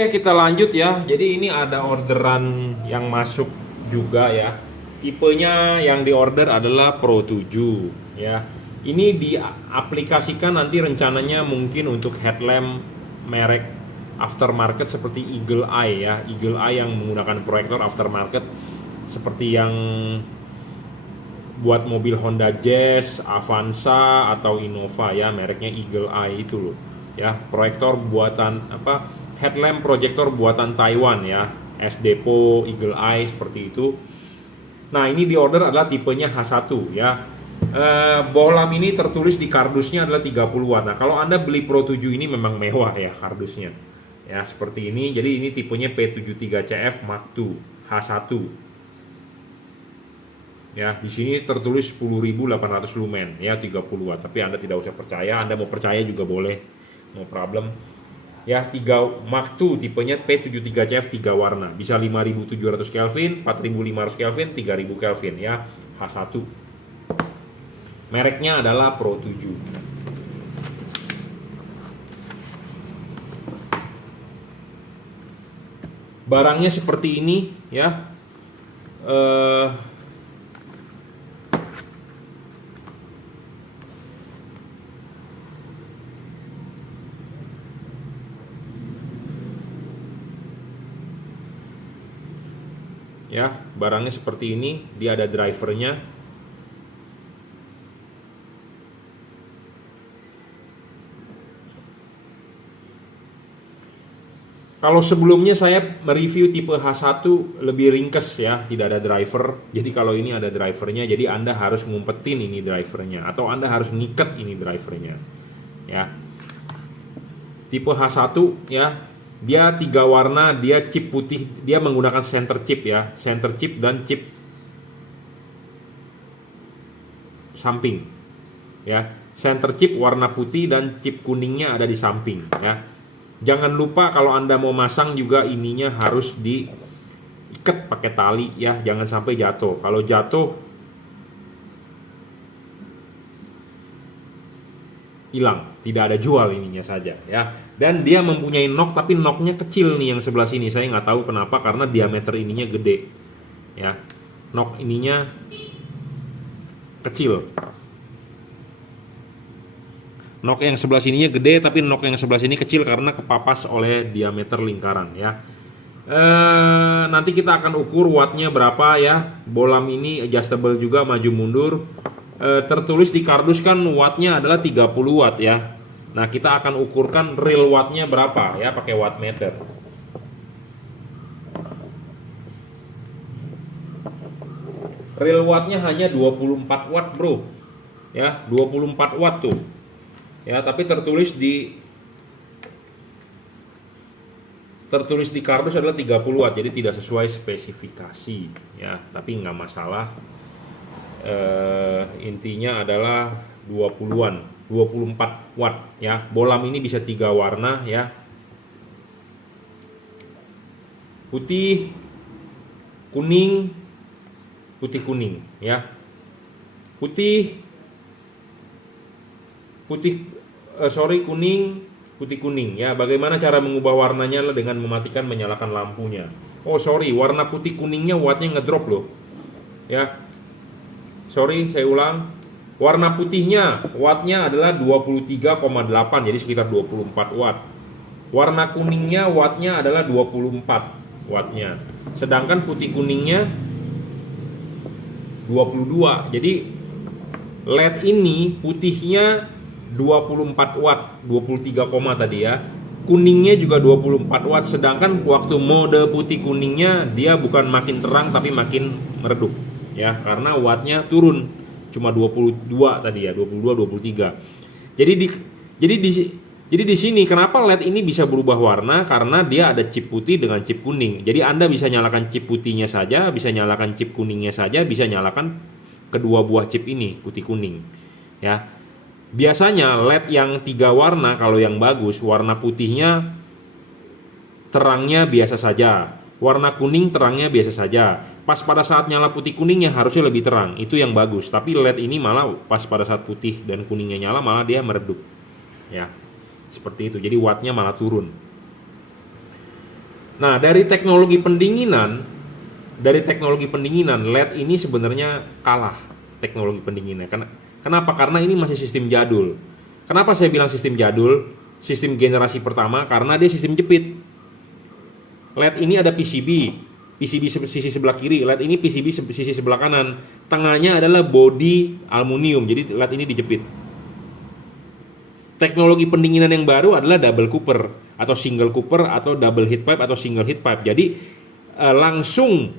Oke, kita lanjut ya. Jadi ini ada orderan yang masuk juga ya. Tipenya yang diorder adalah Pro 7 ya. Ini diaplikasikan nanti rencananya mungkin untuk headlamp merek aftermarket seperti Eagle Eye ya. Eagle Eye yang menggunakan proyektor aftermarket seperti yang buat mobil Honda Jazz, Avanza atau Innova ya, mereknya Eagle Eye itu loh. Ya, proyektor buatan apa? Headlamp proyektor buatan Taiwan ya. S Depo, Eagle Eye seperti itu. Nah, ini di order adalah tipenya H1 ya. Bohlam ini tertulis di kardusnya adalah 30 watt. Nah, kalau Anda beli Pro 7 ini memang mewah ya kardusnya. Ya, seperti ini. Jadi ini tipenya P73CF Mark II H1. Ya, di sini tertulis 10.800 lumen ya 30 watt. Tapi Anda tidak usah percaya, Anda mau percaya juga boleh. No problem. Ya, 3 Mark II tipenya P73CF 3 warna. Bisa 5.700 Kelvin, 4.500 Kelvin, 3.000 Kelvin ya. H1. Mereknya adalah Pro 7. Barangnya seperti ini ya. Ya, barangnya seperti ini. Dia ada drivernya. Kalau sebelumnya saya mereview tipe H1 lebih ringkes ya, tidak ada driver. Jadi kalau ini ada drivernya, jadi Anda harus ngumpetin ini drivernya atau Anda harus ngiket ini drivernya. Ya. Tipe H1 ya, dia 3 warna, dia chip putih, dia menggunakan center chip ya, center chip dan chip samping. Ya, center chip warna putih dan chip kuningnya ada di samping ya. Jangan lupa kalau Anda mau masang juga ininya harus diikat pakai tali ya, jangan sampai jatuh. Kalau jatuh hilang, tidak ada jual ininya saja ya. Dan dia mempunyai nok tapi noknya kecil nih yang sebelah sini. Saya nggak tahu kenapa karena diameter ininya gede. Ya. Nok ininya kecil. Nok yang sebelah sininya gede tapi nok yang sebelah sini kecil karena kepapas oleh diameter lingkaran ya. Nanti kita akan ukur wattnya berapa ya. Bohlam ini adjustable juga maju mundur. Tertulis di kardus kan wattnya adalah 30 watt ya. Nah, kita akan ukurkan real wattnya berapa ya pakai wattmeter. Real wattnya hanya 24 watt bro. Ya, 24 watt tuh. Ya, tapi tertulis di kardus adalah 30 watt, jadi tidak sesuai spesifikasi ya, tapi nggak masalah. Intinya adalah 20-an, 24 watt ya. Bohlam ini bisa 3 warna ya. Putih, kuning, putih kuning ya. Kuning, putih kuning ya. Bagaimana cara mengubah warnanya dengan mematikan menyalakan lampunya. Warna putih kuningnya wattnya ngedrop loh. Ya. Saya ulang. Warna putihnya wattnya adalah 23,8 jadi sekitar 24 watt. Warna kuningnya wattnya adalah 24 wattnya. Sedangkan putih kuningnya 22. Jadi LED ini putihnya 24 watt, 23, tadi ya. Kuningnya juga 24 watt, sedangkan waktu mode putih kuningnya dia bukan makin terang tapi makin meredup ya, karena wattnya turun cuma 22 tadi ya, 22 23. Jadi di sini kenapa LED ini bisa berubah warna karena dia ada chip putih dengan chip kuning. Jadi Anda bisa nyalakan chip putihnya saja, bisa nyalakan chip kuningnya saja, bisa nyalakan kedua buah chip ini putih kuning ya. Biasanya LED yang 3 warna kalau yang bagus, warna putihnya terangnya biasa saja, warna kuning terangnya biasa saja. Pas pada saat nyala putih kuningnya harusnya lebih terang, itu yang bagus. Tapi LED ini malah pas pada saat putih dan kuningnya nyala malah dia meredup. Ya, seperti itu. Jadi wattnya malah turun. Nah, dari teknologi pendinginan LED ini sebenarnya kalah teknologi pendinginnya. Kenapa? Karena ini masih sistem jadul. Kenapa saya bilang sistem jadul? Sistem generasi pertama karena dia sistem jepit. LED ini ada PCB sisi sebelah kiri, LED ini PCB sisi sebelah kanan. Tengahnya adalah body aluminium, jadi LED ini dijepit. Teknologi pendinginan yang baru adalah double cooper atau single cooper atau double heat pipe atau single heat pipe. Jadi langsung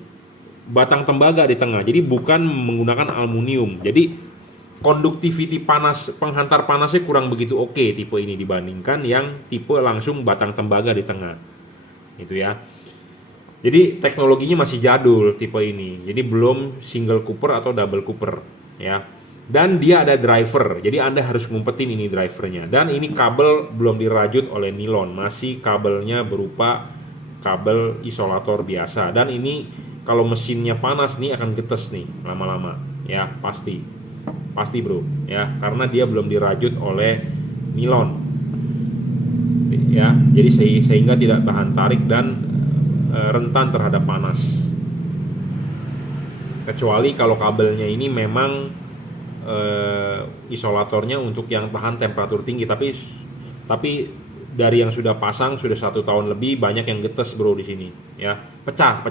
batang tembaga di tengah. Jadi bukan menggunakan aluminium. Jadi conductivity panas, penghantar panasnya kurang begitu oke tipe ini dibandingkan yang tipe langsung batang tembaga di tengah. Itu ya. Jadi teknologinya masih jadul tipe ini. Jadi belum single cooper atau double cooper ya. Dan dia ada driver, jadi Anda harus ngumpetin ini drivernya. Dan ini kabel belum dirajut oleh nilon, masih kabelnya berupa kabel isolator biasa. Dan ini kalau mesinnya panas nih akan getes nih lama-lama, ya pasti bro, ya karena dia belum dirajut oleh nilon, ya. Jadi sehingga tidak tahan tarik dan rentan terhadap panas. Kecuali kalau kabelnya ini memang isolatornya untuk yang tahan temperatur tinggi, tapi dari yang sudah pasang sudah 1 tahun lebih banyak yang getes bro di sini ya, pecah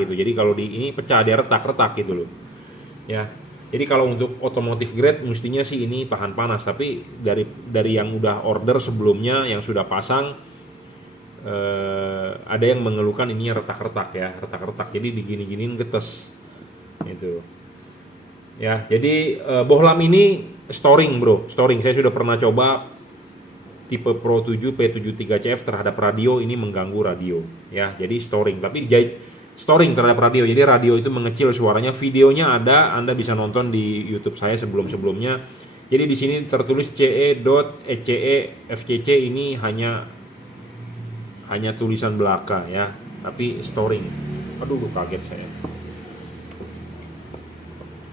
gitu. Jadi kalau di ini pecah, dia retak gitu loh ya. Jadi kalau untuk otomotif grade mestinya sih ini tahan panas, tapi dari yang udah order sebelumnya yang sudah pasang ada yang mengeluhkan ini retak jadi digini-giniin getes gitu. Ya, jadi bohlam ini storing bro, saya sudah pernah coba tipe Pro 7 P73CF terhadap radio, ini mengganggu radio ya. Jadi storing terhadap radio, jadi radio itu mengecil suaranya. Videonya ada, Anda bisa nonton di YouTube saya sebelumnya. Jadi di sini tertulis CE.ECE FCC, ini hanya tulisan belaka ya, tapi storing. Aduh, kaget saya.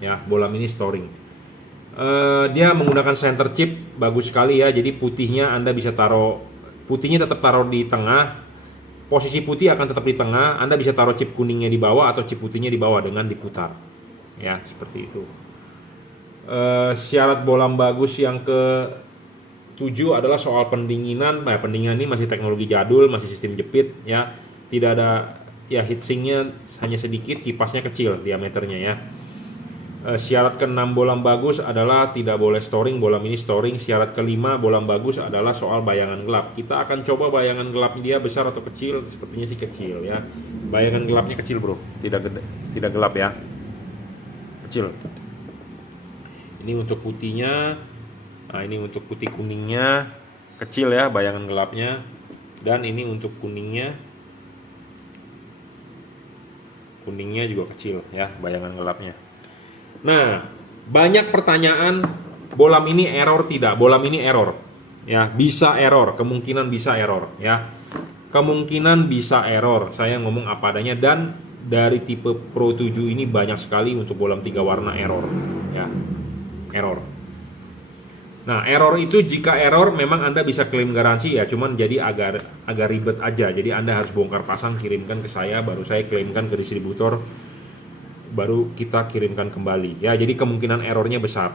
Ya, bohlam ini storing. Dia menggunakan center chip, bagus sekali ya. Jadi putihnya tetap taruh di tengah. Posisi putih akan tetap di tengah. Anda bisa taruh chip kuningnya di bawah atau chip putihnya di bawah dengan diputar. Ya, seperti itu. Syarat bohlam bagus yang ke-7 adalah soal pendinginan. Pendinginan ini masih teknologi jadul, masih sistem jepit ya. Tidak ada ya, heatsinknya hanya sedikit, kipasnya kecil diameternya ya. Syarat ke-6 bohlam bagus adalah tidak boleh storing, bohlam ini storing. Syarat ke-5 bohlam bagus adalah soal bayangan gelap. Kita akan coba bayangan gelap dia besar atau kecil. Sepertinya sih kecil ya. Bayangan gelapnya kecil bro, tidak gelap ya, kecil. Ini untuk putihnya. Nah, ini untuk putih kuningnya kecil ya bayangan gelapnya. Dan ini untuk kuningnya juga kecil ya bayangan gelapnya. Nah, banyak pertanyaan, bohlam ini error tidak? Bohlam ini error. Ya, bisa error, kemungkinan bisa error ya. Kemungkinan bisa error. Saya ngomong apa adanya, dan dari tipe Pro 7 ini banyak sekali untuk bohlam 3 warna error ya. Error. Nah, error itu jika error memang Anda bisa klaim garansi ya, cuman jadi agak ribet aja. Jadi Anda harus bongkar pasang, kirimkan ke saya, baru saya klaimkan ke distributor, baru kita kirimkan kembali ya. Jadi kemungkinan errornya besar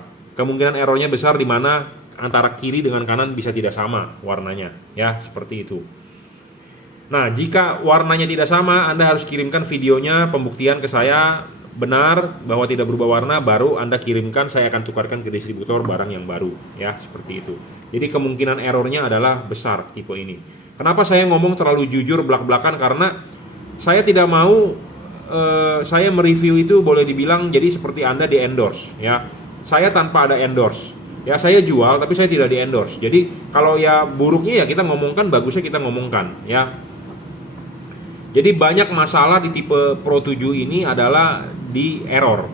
di mana antara kiri dengan kanan bisa tidak sama warnanya ya, seperti itu. Nah, jika warnanya tidak sama, Anda harus kirimkan videonya, pembuktian ke saya benar bahwa tidak berubah warna, baru Anda kirimkan, saya akan tukarkan ke distributor barang yang baru ya, seperti itu. Jadi kemungkinan errornya adalah besar tipe ini. Kenapa saya ngomong terlalu jujur belak-belakan? Karena saya tidak mau saya mereview itu boleh dibilang jadi seperti Anda di endorse ya. Saya tanpa ada endorse ya, saya jual tapi saya tidak di endorse. Jadi kalau ya buruknya ya kita ngomongkan, bagusnya kita ngomongkan ya. Jadi banyak masalah di tipe Pro 7 ini adalah di error.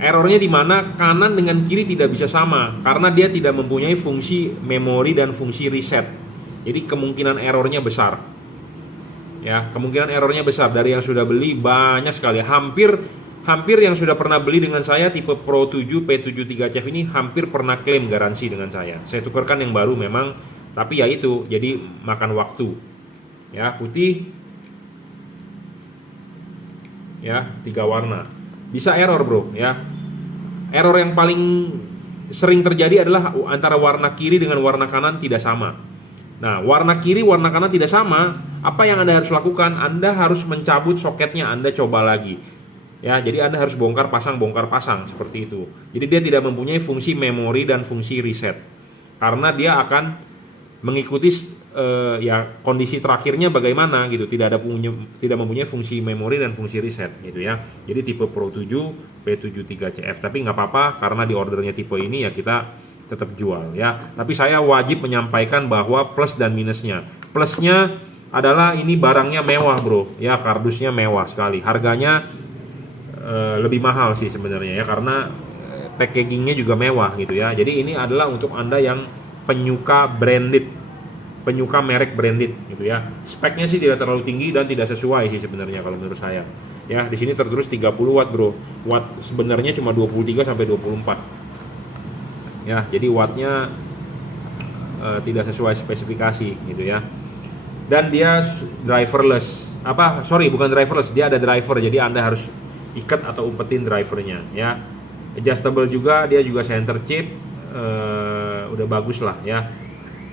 Errornya di mana kanan dengan kiri tidak bisa sama karena dia tidak mempunyai fungsi memori dan fungsi reset. Jadi kemungkinan errornya besar. Ya, kemungkinan errornya besar. Dari yang sudah beli banyak sekali, hampir yang sudah pernah beli dengan saya tipe Pro 7 P73CF ini hampir pernah klaim garansi dengan saya. Saya tukarkan yang baru memang, tapi ya itu jadi makan waktu. Ya, putih ya, 3 warna. Bisa error, Bro, ya. Error yang paling sering terjadi adalah antara warna kiri dengan warna kanan tidak sama. Nah, warna kiri, warna kanan tidak sama. Apa yang Anda harus lakukan? Anda harus mencabut soketnya, Anda coba lagi. Ya, jadi Anda harus bongkar pasang seperti itu. Jadi dia tidak mempunyai fungsi memori dan fungsi reset. Karena dia akan mengikuti ya kondisi terakhirnya bagaimana gitu, tidak mempunyai fungsi memori dan fungsi reset gitu ya. Jadi tipe Pro 7 P73CF, tapi nggak apa-apa karena di ordernya tipe ini ya kita tetap jual ya. Tapi saya wajib menyampaikan bahwa plus dan minusnya. Plusnya adalah ini barangnya mewah, Bro ya, kardusnya mewah sekali, harganya lebih mahal sih sebenarnya ya, karena packagingnya juga mewah gitu ya. Jadi ini adalah untuk Anda yang penyuka branded, penyuka merek branded gitu ya. Speknya sih tidak terlalu tinggi dan tidak sesuai sih sebenarnya kalau menurut saya. Ya, di sini tertulis 30 watt, Bro. Watt sebenarnya cuma 23 sampai 24. Ya, jadi wattnya tidak sesuai spesifikasi gitu ya. Dan dia driverless. Bukan driverless, dia ada driver. Jadi Anda harus ikat atau umpetin drivernya ya. Adjustable juga, dia juga center chip. Udah bagus lah ya.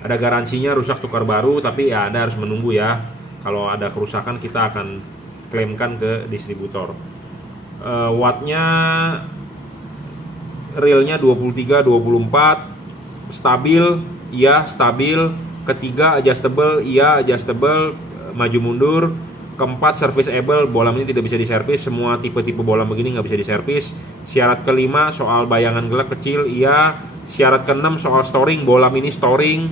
Ada garansinya, rusak tukar baru, tapi ya Anda harus menunggu ya. Kalau ada kerusakan kita akan klaimkan ke distributor. Wattnya realnya 23, 24, stabil, iya stabil. Ketiga adjustable, iya adjustable, maju mundur. Keempat serviceable, bolam ini tidak bisa diservis, semua tipe-tipe bolam begini nggak bisa diservis. Syarat kelima soal bayangan gelap kecil, iya. Syarat keenam soal storing, bolam ini storing.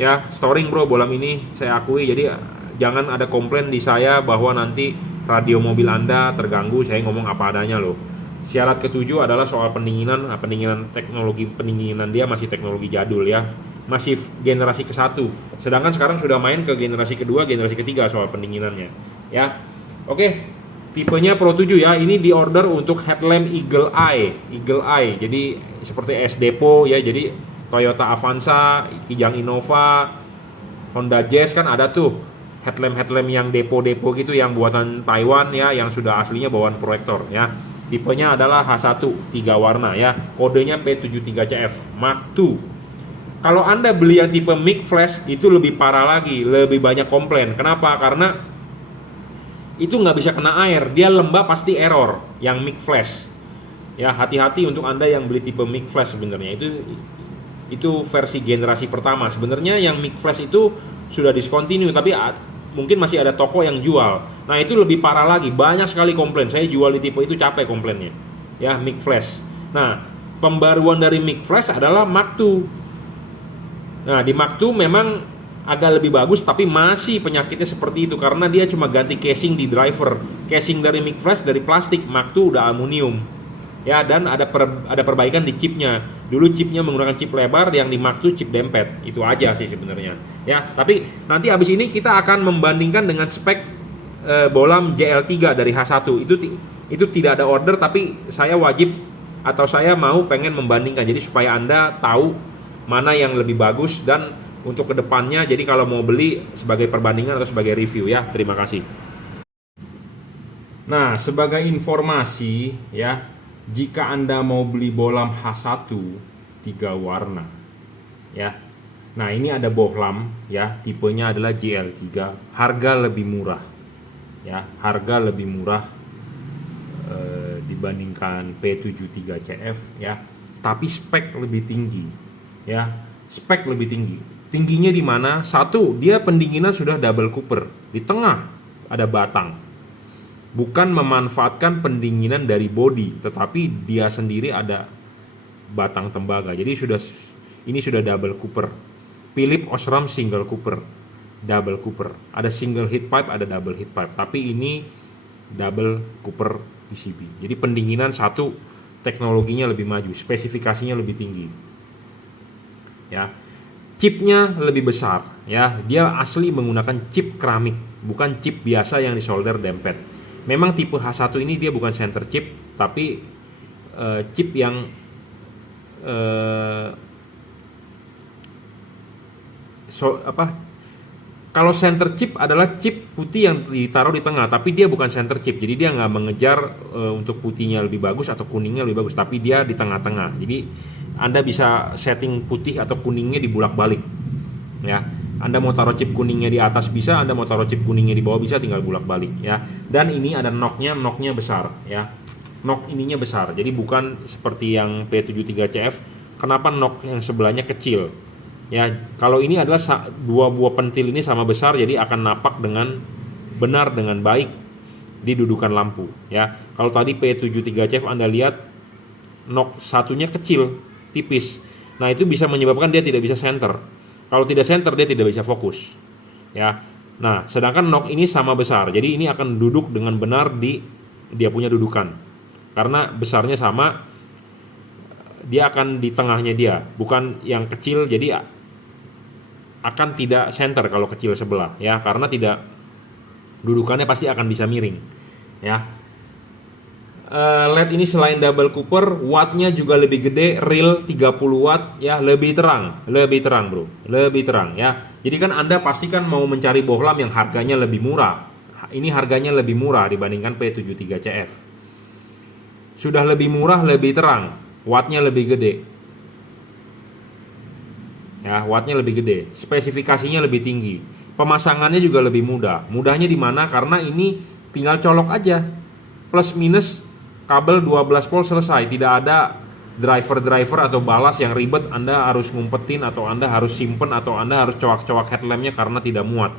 Ya, storing, Bro, bolam ini saya akui. Jadi jangan ada komplain di saya bahwa nanti radio mobil Anda terganggu, saya ngomong apa adanya loh. Syarat ketujuh adalah soal pendinginan. Teknologi pendinginan dia masih teknologi jadul ya, masih generasi ke-1. Sedangkan sekarang sudah main ke generasi kedua, generasi ketiga soal pendinginannya ya. Oke, tipenya Pro 7 ya. Ini di order untuk headlamp Eagle Eye. Jadi seperti S Depo ya. Jadi Toyota Avanza, Kijang Innova, Honda Jazz kan ada tuh headlamp yang depo-depo gitu yang buatan Taiwan ya, yang sudah aslinya bawaan proyektor ya. Tipenya adalah H1 3 warna ya. Kodenya P73CF Mark II. Kalau Anda beli yang tipe mic flash itu lebih parah lagi, lebih banyak komplain. Kenapa? Karena itu nggak bisa kena air, dia lembab pasti error yang mic flash. Ya, hati-hati untuk Anda yang beli tipe mic flash sebenarnya. Itu versi generasi pertama. Sebenarnya yang mic flash itu sudah discontinue, tapi mungkin masih ada toko yang jual. Nah, itu lebih parah lagi, banyak sekali komplain. Saya jual di tipe itu capek komplainnya. Ya, mic flash. Nah, pembaruan dari mic flash adalah Mark II. Nah, di Mark II memang agak lebih bagus, tapi masih penyakitnya seperti itu karena dia cuma ganti casing di driver. Casing dari mic flash dari plastik, Mark II udah aluminium. Ya, dan ada perbaikan di chipnya. Dulu chipnya menggunakan chip lebar, yang di Mark II chip dempet. Itu aja sih sebenarnya. Ya, tapi nanti abis ini kita akan membandingkan dengan spek bolam JL3 dari H1. Itu tidak ada order, tapi saya wajib atau saya pengen membandingkan. Jadi supaya Anda tahu mana yang lebih bagus dan untuk kedepannya. Jadi kalau mau beli sebagai perbandingan atau sebagai review ya. Terima kasih. Nah, sebagai informasi ya, jika Anda mau beli bohlam H1 3 warna ya. Nah, ini ada bohlam ya, tipenya adalah JL3, harga lebih murah. Ya, harga lebih murah dibandingkan P73CF ya. Tapi spek lebih tinggi. Ya, spek lebih tinggi. Tingginya di mana? Satu, dia pendinginan sudah double cooper. Di tengah ada batang. Bukan memanfaatkan pendinginan dari bodi, tetapi dia sendiri ada batang tembaga. Jadi ini sudah double cooper. Philip Osram single cooper, double cooper. Ada single heat pipe, ada double heat pipe. Tapi ini double cooper PCB. Jadi pendinginan satu, teknologinya lebih maju, spesifikasinya lebih tinggi. Ya. Chipnya lebih besar ya. Dia asli menggunakan chip keramik, bukan chip biasa yang disolder dempet. Memang tipe H1 ini dia bukan center chip, tapi chip yang Kalau center chip adalah chip putih yang ditaruh di tengah, tapi dia bukan center chip. Jadi dia nggak mengejar untuk putihnya lebih bagus atau kuningnya lebih bagus, tapi dia di tengah-tengah. Jadi Anda bisa setting putih atau kuningnya dibulak-balik. Ya, Anda mau taruh chip kuningnya di atas bisa, Anda mau taruh chip kuningnya di bawah bisa, tinggal bulak-balik. Ya, dan ini ada knocknya besar. Ya, knock ininya besar. Jadi bukan seperti yang P73CF. Kenapa knock yang sebelahnya kecil? Ya, kalau ini adalah dua buah pentil ini sama besar, jadi akan napak dengan benar dengan baik di dudukan lampu. Ya, kalau tadi P73CF Anda lihat knock satunya kecil, tipis. Nah, itu bisa menyebabkan dia tidak bisa center. Kalau tidak center dia tidak bisa fokus. Ya. Nah, sedangkan knock ini sama besar, jadi ini akan duduk dengan benar di dia punya dudukan. Karena besarnya sama, dia akan di tengahnya dia, bukan yang kecil, jadi akan tidak center kalau kecil sebelah, ya, karena tidak dudukannya pasti akan bisa miring, ya. LED ini selain double Cooper, wattnya juga lebih gede, real 30 watt, ya, lebih terang bro, lebih terang, ya. Jadi kan Anda pasti kan mau mencari bohlam yang harganya lebih murah. Ini harganya lebih murah dibandingkan P73CF. Sudah lebih murah, lebih terang, wattnya lebih gede. Ya, wattnya lebih gede, spesifikasinya lebih tinggi, pemasangannya juga lebih mudah. Mudahnya di mana? Karena ini tinggal colok aja, plus minus kabel 12 volt selesai. Tidak ada driver atau balas yang ribet, Anda harus ngumpetin atau Anda harus simpen atau Anda harus coak-coak headlampnya karena tidak muat,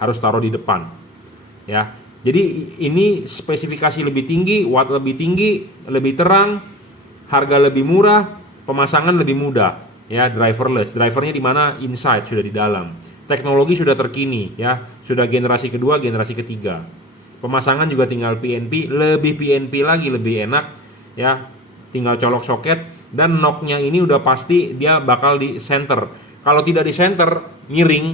harus taruh di depan. Ya, jadi ini spesifikasi lebih tinggi, watt lebih tinggi, lebih terang, harga lebih murah, pemasangan lebih mudah. Ya, driverless. Drivernya di mana? Inside, sudah di dalam. Teknologi sudah terkini, ya. Sudah generasi kedua, generasi ketiga. Pemasangan juga tinggal PNP, lebih PNP lagi, lebih enak, ya. Tinggal colok soket, dan knocknya ini udah pasti dia bakal di center. Kalau tidak di center, miring,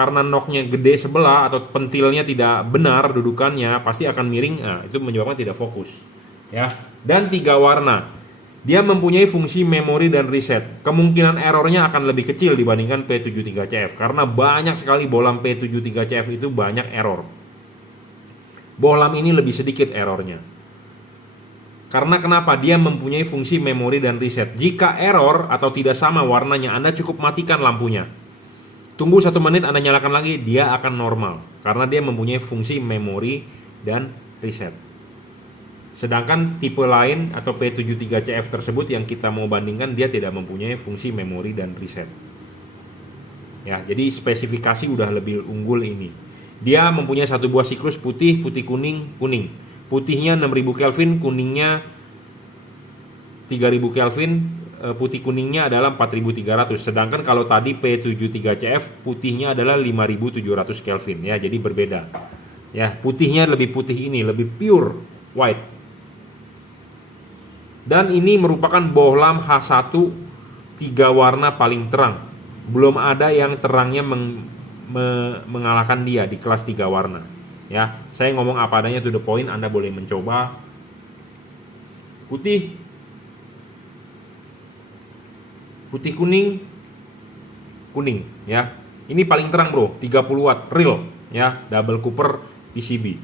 karena knocknya gede sebelah atau pentilnya tidak benar dudukannya, pasti akan miring. Nah, itu menyebabkan tidak fokus, ya. Dan 3 warna. Dia mempunyai fungsi memori dan reset. Kemungkinan errornya akan lebih kecil dibandingkan P73CF karena banyak sekali bohlam P73CF itu banyak error. Bohlam ini lebih sedikit errornya. Karena kenapa? Dia mempunyai fungsi memori dan reset. Jika error atau tidak sama warnanya, Anda cukup matikan lampunya. Tunggu 1 menit, Anda nyalakan lagi, dia akan normal karena dia mempunyai fungsi memori dan reset. Sedangkan tipe lain atau P73CF tersebut yang kita mau bandingkan, dia tidak mempunyai fungsi memori dan reset. Ya, jadi spesifikasi udah lebih unggul ini. Dia mempunyai 1 buah siklus putih, kuning. Putihnya 6000 Kelvin, kuningnya 3000 Kelvin, putih kuningnya adalah 4300. Sedangkan kalau tadi P73CF putihnya adalah 5700 Kelvin, ya, jadi berbeda. Ya, putihnya lebih putih ini, lebih pure white. Dan ini merupakan bohlam H1 3 warna paling terang. Belum ada yang terangnya mengalahkan dia di kelas 3 warna. Ya, saya ngomong apa adanya, to the point, Anda boleh mencoba. Putih kuning, ya. Ini paling terang, bro, 30 watt real, ya, double Cooper PCB.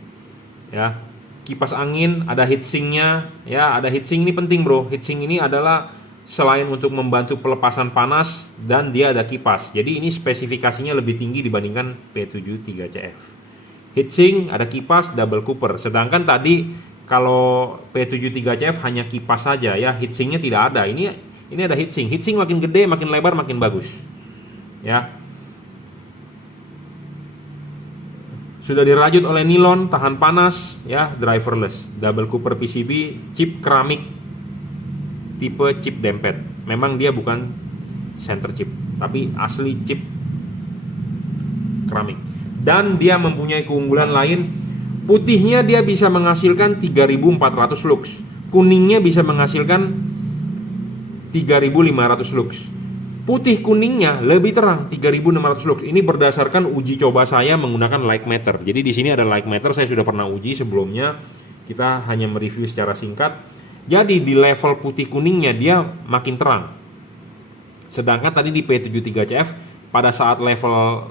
Ya. Kipas angin, ada heatsinknya, ya, ada heatsink, ini penting, bro. Heatsink ini adalah selain untuk membantu pelepasan panas, dan dia ada kipas. Jadi ini spesifikasinya lebih tinggi dibandingkan P73CF. Heatsink, ada kipas, double Cooper. Sedangkan tadi kalau P73CF hanya kipas saja, ya, heatsinknya tidak ada. Ini ada heatsink. Heatsink makin gede, makin lebar, makin bagus. Ya. Sudah dirajut oleh nilon, tahan panas, ya, driverless, double Cooper PCB, chip keramik, tipe chip dempet. Memang dia bukan center chip, tapi asli chip keramik. Dan dia mempunyai keunggulan lain. Putihnya dia bisa menghasilkan 3400 lux, kuningnya bisa menghasilkan 3500 lux. Putih kuningnya lebih terang, 3600 lux. Ini berdasarkan uji coba saya menggunakan light meter. Jadi di sini ada light meter, saya sudah pernah uji sebelumnya. Kita hanya mereview secara singkat. Jadi di level putih kuningnya dia makin terang. Sedangkan tadi di P73CF pada saat level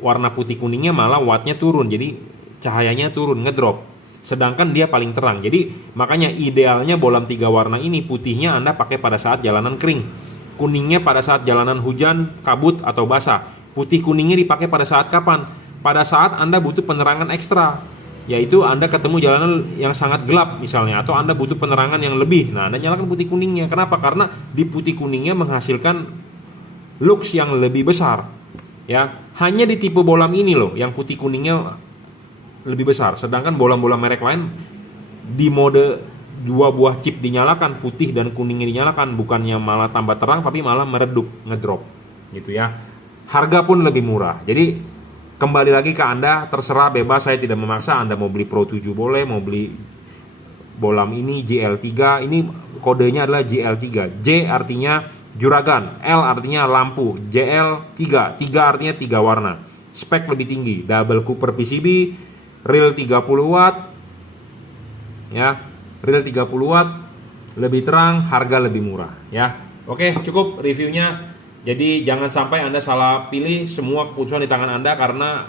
warna putih kuningnya malah wattnya turun, jadi cahayanya turun, ngedrop. Sedangkan dia paling terang. Jadi makanya idealnya bohlam 3 warna ini, putihnya Anda pakai pada saat jalanan kering, kuningnya pada saat jalanan hujan, kabut atau basah. Putih kuningnya dipakai pada saat kapan? Pada saat Anda butuh penerangan ekstra, yaitu Anda ketemu jalanan yang sangat gelap misalnya, atau Anda butuh penerangan yang lebih. Nah, Anda nyalakan putih kuningnya. Kenapa? Karena di putih kuningnya menghasilkan lux yang lebih besar. Ya, hanya di tipe bohlam ini loh yang putih kuningnya lebih besar. Sedangkan bohlam-bohlam merek lain di mode 2 buah chip dinyalakan, putih dan kuningnya dinyalakan, bukannya malah tambah terang tapi malah meredup, ngedrop gitu ya. Harga pun lebih murah. Jadi kembali lagi ke Anda, terserah, bebas, saya tidak memaksa. Anda mau beli Pro 7 boleh, mau beli bohlam ini JL3, ini kodenya adalah JL3. J artinya juragan, L artinya lampu, JL3, 3 artinya 3 warna. Spek lebih tinggi, double Cooper PCB, real 30 watt. Ya, real 30 watt, lebih terang, harga lebih murah ya. Oke, cukup reviewnya. Jadi jangan sampai Anda salah pilih, semua keputusan di tangan Anda karena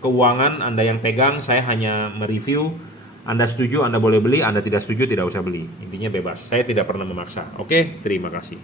keuangan Anda yang pegang. Saya hanya mereview. Anda setuju Anda boleh beli, Anda tidak setuju tidak usah beli. Intinya bebas. Saya tidak pernah memaksa. Oke, terima kasih.